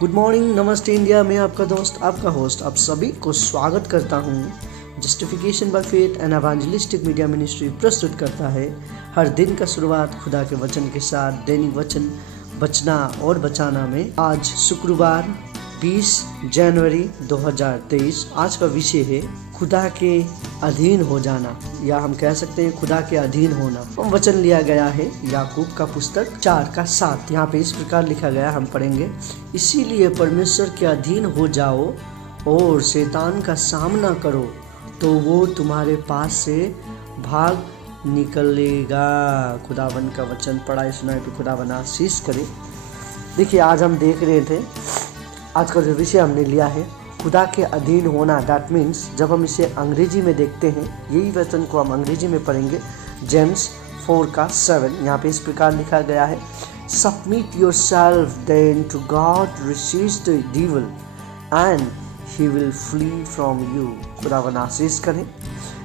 Good morning, नमस्ते India. मैं आपका दोस्त, आपका होस्ट, आप सभी को स्वागत करता हूँ। Justification by faith and evangelistic media ministry प्रस्तुत करता है हर दिन का शुरुआत खुदा के वचन के साथ, दैनिक वचन बचना और बचाना में। आज शुक्रवार 20 जनवरी 2023। आज का विषय है खुदा के अधीन हो जाना, या हम कह सकते हैं खुदा के अधीन होना। वचन लिया गया है याकूब का पुस्तक 4:7। यहाँ पे इस प्रकार लिखा गया, हम पढ़ेंगे। इसीलिए परमेश्वर के अधीन हो जाओ और शैतान का सामना करो, तो वो तुम्हारे पास से भाग निकलेगा। खुदावन का वचन पढ़ाई सुनाई तो खुदावन आशीष करे। देखिए, आज हम देख रहे थे, आज का जो विषय हमने लिया है खुदा के अधीन होना। दैट मीन्स जब हम इसे अंग्रेजी में देखते हैं, यही वचन को हम अंग्रेजी में पढ़ेंगे। जेम्स 4:7 यहाँ पे इस प्रकार लिखा गया है, submit yourself then to God, resist the devil and he will flee from you. खुदावन आशीष करें।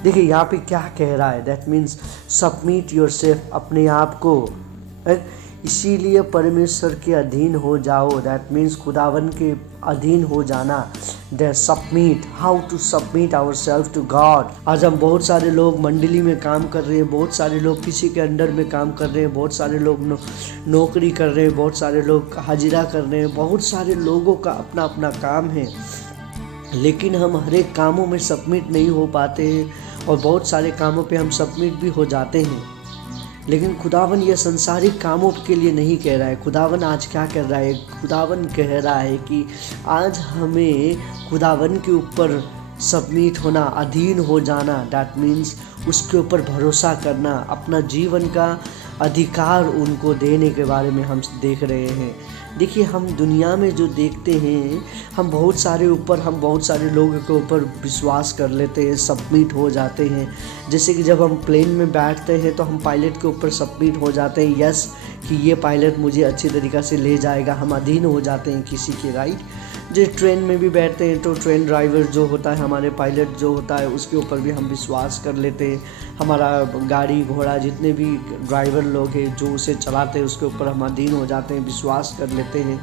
देखिए यहाँ पे क्या कह रहा है, दैट मीन्स सबमिट योरसेल्फ, अपने आप को। इसीलिए परमेश्वर के अधीन हो जाओ। दैट मीन्स खुदावन के अधीन हो जाना। The submit, how to submit our self to God. आज हम बहुत सारे लोग मंडली में काम कर रहे हैं, बहुत सारे लोग किसी के अंडर में काम कर रहे हैं, बहुत सारे लोग नौकरी कर रहे हैं, बहुत सारे लोग हाजिरा कर रहे हैं, बहुत सारे लोगों का अपना अपना काम है, लेकिन हम हर एक कामों में सबमिट नहीं हो पाते हैं और बहुत सारे कामों पे हम सबमिट भी हो जाते हैं। लेकिन खुदावन ये संसारिक कामों के लिए नहीं कह रहा है। खुदावन आज क्या कर रहा है? खुदावन कह रहा है कि आज हमें खुदावन के ऊपर सबमिट होना, अधीन हो जाना। दैट मीन्स उसके ऊपर भरोसा करना, अपना जीवन का अधिकार उनको देने के बारे में हम देख रहे हैं। देखिए, हम दुनिया में जो देखते हैं, हम बहुत सारे लोगों के ऊपर विश्वास कर लेते हैं, सबमिट हो जाते हैं। जैसे कि जब हम प्लेन में बैठते हैं तो हम पायलट के ऊपर सबमिट हो जाते हैं, यस कि ये पायलट मुझे अच्छी तरीक़ा से ले जाएगा। हम अधीन हो जाते हैं किसी के, राइट। जो ट्रेन में भी बैठते हैं तो ट्रेन ड्राइवर जो होता है, हमारे पायलट जो होता है, उसके ऊपर भी हम विश्वास कर लेते हैं। हमारा गाड़ी घोड़ा जितने भी ड्राइवर लोग हैं जो उसे चलाते हैं, उसके ऊपर हम अधीन हो जाते हैं, विश्वास कर लेते हैं।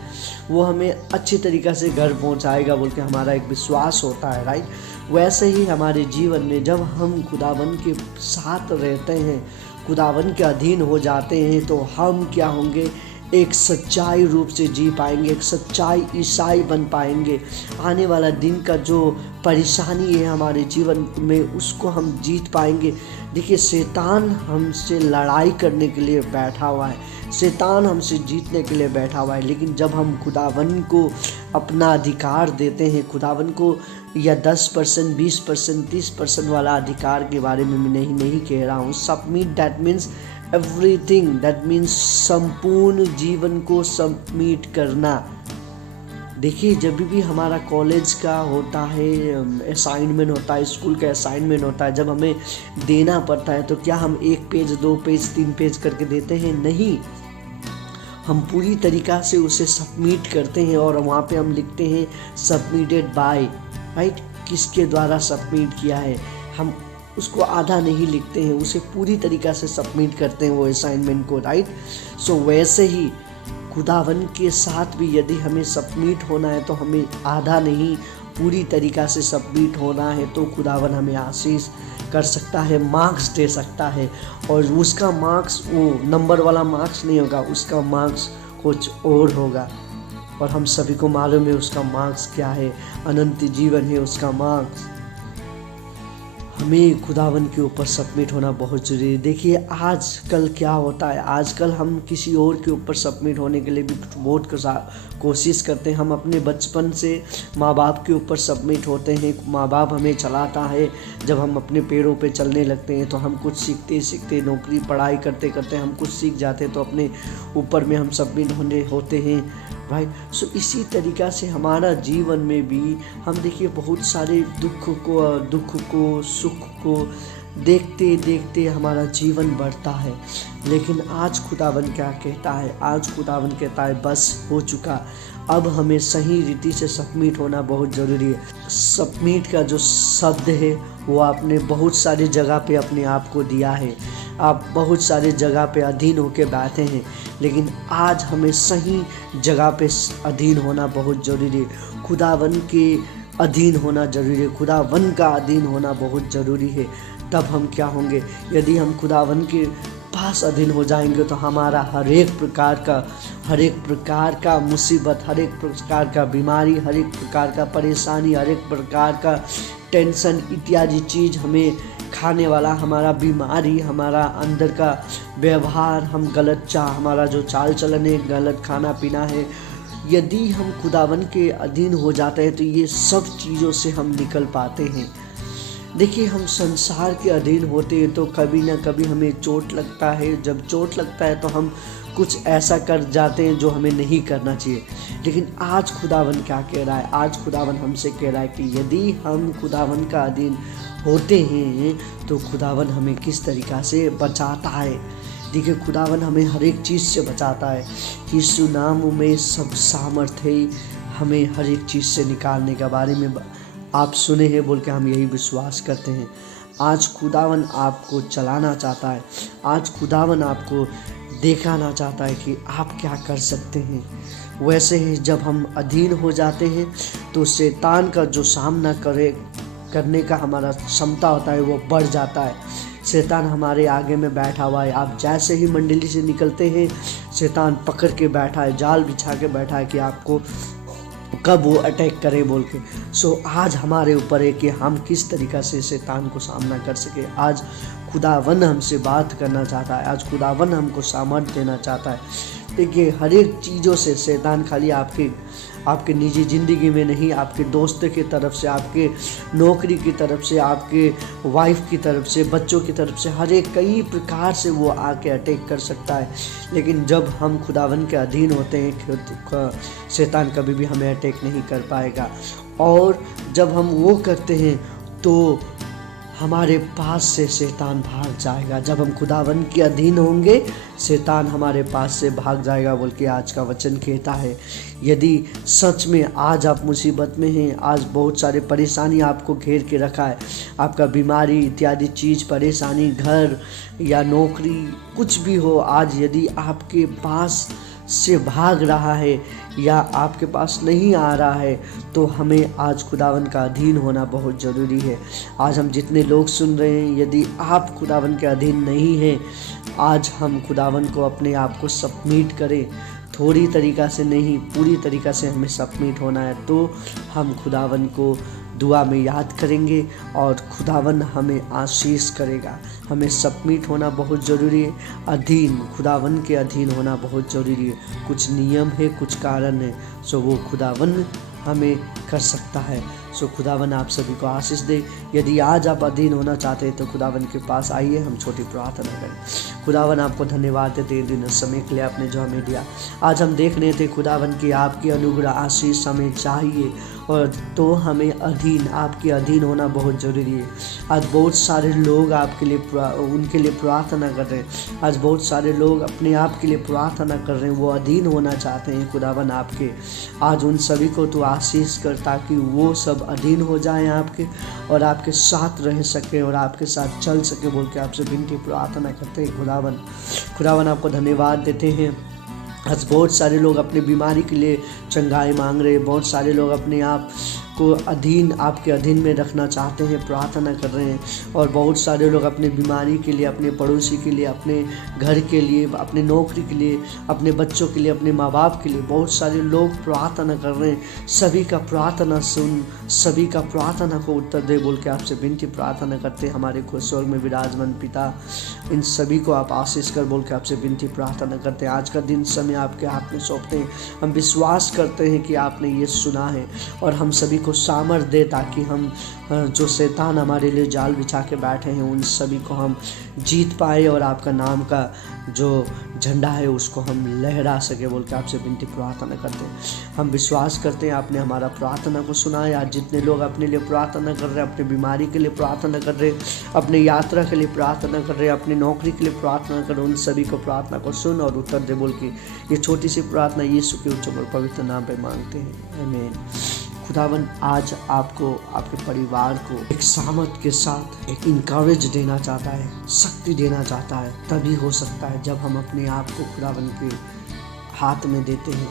वो हमें अच्छी तरीक़ा से घर पहुंचाएगा बोल के हमारा एक विश्वास होता है, राइट। वैसे ही हमारे जीवन में जब हम खुदावन के साथ रहते हैं, खुदावन के अधीन हो जाते हैं, तो हम क्या होंगे? एक सच्चाई रूप से जी पाएंगे, एक सच्चाई ईसाई बन पाएंगे। आने वाला दिन का जो परेशानी है हमारे जीवन में, उसको हम जीत पाएंगे। देखिए, शैतान हमसे लड़ाई करने के लिए बैठा हुआ है, शैतान हमसे जीतने के लिए बैठा हुआ है। लेकिन जब हम खुदावन को अपना अधिकार देते हैं, खुदावन को, या 10%, 20%, 30% वाला अधिकार के बारे में मैं नहीं कह रहा हूँ। Submit, that means everything, that means संपूर्ण जीवन को सबमिट करना। देखिए, जब भी हमारा कॉलेज का होता है, असाइनमेंट होता है, स्कूल का असाइनमेंट होता है, जब हमें देना पड़ता है, तो क्या हम 1 पेज, 2 पेज, 3 पेज करके देते हैं? नहीं, हम पूरी तरीक़ा से उसे सबमिट करते हैं और वहाँ पे हम लिखते हैं सबमिटेड बाय, राइट, किसके द्वारा सबमिट किया है। हम उसको आधा नहीं लिखते हैं, उसे पूरी तरीक़ा से सबमिट करते हैं वो असाइनमेंट को, राइट। सो वैसे ही खुदावन के साथ भी यदि हमें सबमिट होना है तो हमें आधा नहीं, पूरी तरीक़ा से सबमिट होना है, तो खुदावन हमें आशीष कर सकता है, मार्क्स दे सकता है। और उसका मार्क्स वो नंबर वाला मार्क्स नहीं होगा, उसका मार्क्स कुछ और होगा। और हम सभी को मालूम है उसका मार्क्स क्या है, अनंत जीवन है उसका मार्क्स। हमें खुदावन के ऊपर सबमिट होना बहुत ज़रूरी है। देखिए, आजकल क्या होता है, आजकल हम किसी और के ऊपर सबमिट होने के लिए भी बहुत कोशिश करते हैं। हम अपने बचपन से माँ बाप के ऊपर सबमिट होते हैं, माँ बाप हमें चलाता है। जब हम अपने पैरों पे चलने लगते हैं तो हम कुछ सीखते नौकरी पढ़ाई करते करते हम कुछ सीख जाते हैं, तो अपने ऊपर में हम सबमिट होते हैं, राइट। सो इसी तरीक़ा से हमारा जीवन में भी हम देखिए बहुत सारे दुख को सुख को देखते देखते हमारा जीवन बढ़ता है। लेकिन आज खुदावन क्या कहता है? आज खुदावन कहता है बस हो चुका, अब हमें सही रीति से सबमिट होना बहुत ज़रूरी है। सबमिट का जो शब्द है वो आपने बहुत सारी जगह पे अपने आप को दिया है, आप बहुत सारे जगह पे अधीन होके बैठे हैं, लेकिन आज हमें सही जगह पे अधीन होना बहुत ज़रूरी है। खुदावन के अधीन होना ज़रूरी है, खुदावन का अधीन होना बहुत ज़रूरी है। तब हम क्या होंगे? यदि हम खुदावन के पास अधीन हो जाएंगे तो हमारा हर एक प्रकार का मुसीबत, हर एक प्रकार का बीमारी, हर एक प्रकार का परेशानी, हर एक प्रकार का टेंशन इत्यादि चीज़ हमें खाने वाला, हमारा बीमारी, हमारा अंदर का व्यवहार, हम हमारा जो चाल चलन है, गलत खाना पीना है, यदि हम खुदावन के अधीन हो जाते हैं तो ये सब चीज़ों से हम निकल पाते हैं। देखिए, हम संसार के अधीन होते हैं तो कभी ना कभी हमें चोट लगता है। जब चोट लगता है तो हम कुछ ऐसा कर जाते हैं जो हमें नहीं करना चाहिए। लेकिन आज खुदावन क्या कह रहा है? आज खुदावन हमसे कह रहा है कि यदि हम खुदावन का अधीन होते हैं तो खुदावन हमें किस तरीक़ा से बचाता है। देखिए, खुदावन हमें हर एक चीज़ से बचाता है। यीशु नाम में सब सामर्थ है हमें हर एक चीज़ से निकालने के बारे में आप सुने हैं बोल के हम यही विश्वास करते हैं। आज खुदावन आपको चलाना चाहता है, आज खुदावन आपको दिखाना चाहता है कि आप क्या कर सकते हैं। वैसे ही जब हम अधीन हो जाते हैं तो शैतान का जो सामना करने का हमारा क्षमता होता है वो बढ़ जाता है। शैतान हमारे आगे में बैठा हुआ है। आप जैसे ही मंडली से निकलते हैं शैतान पकड़ के बैठा है, जाल बिछा के बैठा है कि आपको कब वो अटैक करे बोल के। आज हमारे ऊपर है कि हम किस तरीक़ा से शैतान को सामना कर सके। आज खुदावन हमसे बात करना चाहता है, आज खुदावन हमको सामर्थ्य देना चाहता है। देखिए, हर एक चीज़ों से शैतान खाली आपके निजी ज़िंदगी में नहीं, आपके दोस्त की तरफ से, आपके नौकरी की तरफ से, आपके वाइफ की तरफ से, बच्चों की तरफ से, हर एक कई प्रकार से वो आके अटैक कर सकता है। लेकिन जब हम खुदावन के अधीन होते हैं शैतान कभी भी हमें अटैक नहीं कर पाएगा। और जब हम वो करते हैं तो हमारे पास से शैतान भाग जाएगा। जब हम खुदावन के अधीन होंगे शैतान हमारे पास से भाग जाएगा बोल के आज का वचन कहता है। यदि सच में आज आप मुसीबत में हैं, आज बहुत सारे परेशानी आपको घेर के रखा है, आपका बीमारी इत्यादि चीज़ परेशानी, घर या नौकरी कुछ भी हो, आज यदि आपके पास से भाग रहा है या आपके पास नहीं आ रहा है तो हमें आज खुदावन का अधीन होना बहुत ज़रूरी है। आज हम जितने लोग सुन रहे हैं, यदि आप खुदावन के अधीन नहीं हैं, आज हम खुदावन को अपने आप को सबमिट करें। थोड़ी तरीक़ा से नहीं, पूरी तरीक़ा से हमें सबमिट होना है तो हम खुदावन को दुआ में याद करेंगे और खुदावन हमें आशीष करेगा। हमें सबमिट होना बहुत ज़रूरी है, खुदावन के अधीन होना बहुत ज़रूरी है। कुछ नियम है, कुछ कारण है, वो खुदावन हमें कर सकता है। खुदावन आप सभी को आशीष दे। यदि आज आप अधीन होना चाहते हैं तो खुदावन के पास आइए, हम छोटी प्रार्थना करें। खुदावन आपको धन्यवाद देते हैं दिन समय के लिए आपने जो हमें दिया। आज हम देख रहे थे खुदावन की आपकी अनुग्रह आशीष हमें चाहिए और तो हमें आपके अधीन होना बहुत ज़रूरी है। आज बहुत सारे लोग आपके लिए उनके लिए प्रार्थना कर रहे हैं। आज बहुत सारे लोग अपने आप के लिए प्रार्थना कर रहे हैं, वो अधीन होना चाहते हैं खुदावन आपके। आज उन सभी को तो आशीष कर ताकि वो सब अधीन हो जाएं आपके और आपके साथ रह सके और आपके साथ चल सके बोल के आपसे विनती प्रार्थना करते हैं। खुदावन आपको धन्यवाद देते हैं। आज बहुत सारे लोग अपने बीमारी के लिए चंगाई मांग रहे हैं, बहुत सारे लोग अपने आप को आपके अधीन में रखना चाहते हैं, प्रार्थना कर रहे हैं। और बहुत सारे लोग अपने बीमारी के लिए, अपने पड़ोसी के लिए, अपने घर के लिए, अपने नौकरी के लिए, अपने बच्चों के लिए, अपने माँ बाप के लिए बहुत सारे लोग प्रार्थना कर रहे हैं। सभी का प्रार्थना सुन, सभी का प्रार्थना को उत्तर दे बोल के आपसे विनती प्रार्थना करते हैं। हमारे स्वर्ग में विराजमान पिता, इन सभी को आप आशीष कर बोल के आपसे विनती प्रार्थना करते हैं। आज का दिन समय आपके हाथ में सौंपते हैं। हम विश्वास करते हैं कि आपने ये सुना है और हम सभी को सामर्थ दे ताकि हम जो शैतान हमारे लिए जाल बिछा के बैठे हैं उन सभी को हम जीत पाए और आपका नाम का जो झंडा है उसको हम लहरा सके बोल के आपसे विनती प्रार्थना करते हैं। हम विश्वास करते हैं आपने हमारा प्रार्थना को सुना है। आज जितने लोग अपने लिए प्रार्थना कर रहे हैं, अपनी बीमारी के लिए प्रार्थना कर रहे हैं, अपने यात्रा के लिए प्रार्थना कर रहे हैं, अपनी नौकरी के लिए प्रार्थना कर रहे हैं, उन सभी को प्रार्थना को सुन और उत्तर दे बोल के ये छोटी सी प्रार्थना यीशु के उच्च और पवित्र नाम पे मांगते हैं, आमीन। खुदावन आज आपको, आपके परिवार को एक सामर्थ के साथ एक इंकरेज देना चाहता है, शक्ति देना चाहता है। तभी हो सकता है जब हम अपने आप को खुदावन के हाथ में देते हैं,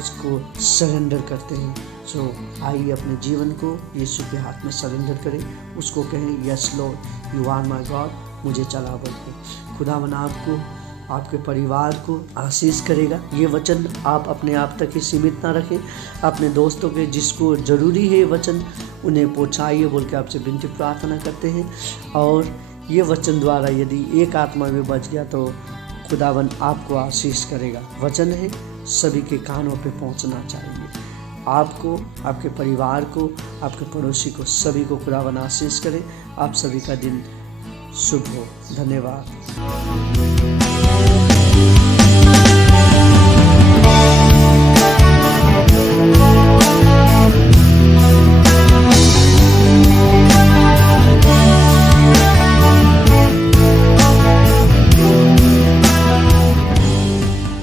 उसको सरेंडर करते हैं। सो आइए अपने जीवन को यीशु के हाथ में सरेंडर करें, उसको कहें yes Lord you are my God, मुझे चला बोल के। खुदावन आपको, आपके परिवार को आशीष करेगा। ये वचन आप अपने आप तक ही सीमित ना रखें, अपने दोस्तों के जिसको ज़रूरी है वचन उन्हें पहुँचाइए बोल के आपसे विनती प्रार्थना करते हैं। और ये वचन द्वारा यदि एक आत्मा भी बच गया तो खुदावन आपको आशीष करेगा। वचन है, सभी के कानों पे पहुँचना चाहिए। आपको, आपके परिवार को, आपके पड़ोसी को, सभी को खुदावन आशीष करे। आप सभी का दिन शुभ हो। धन्यवाद।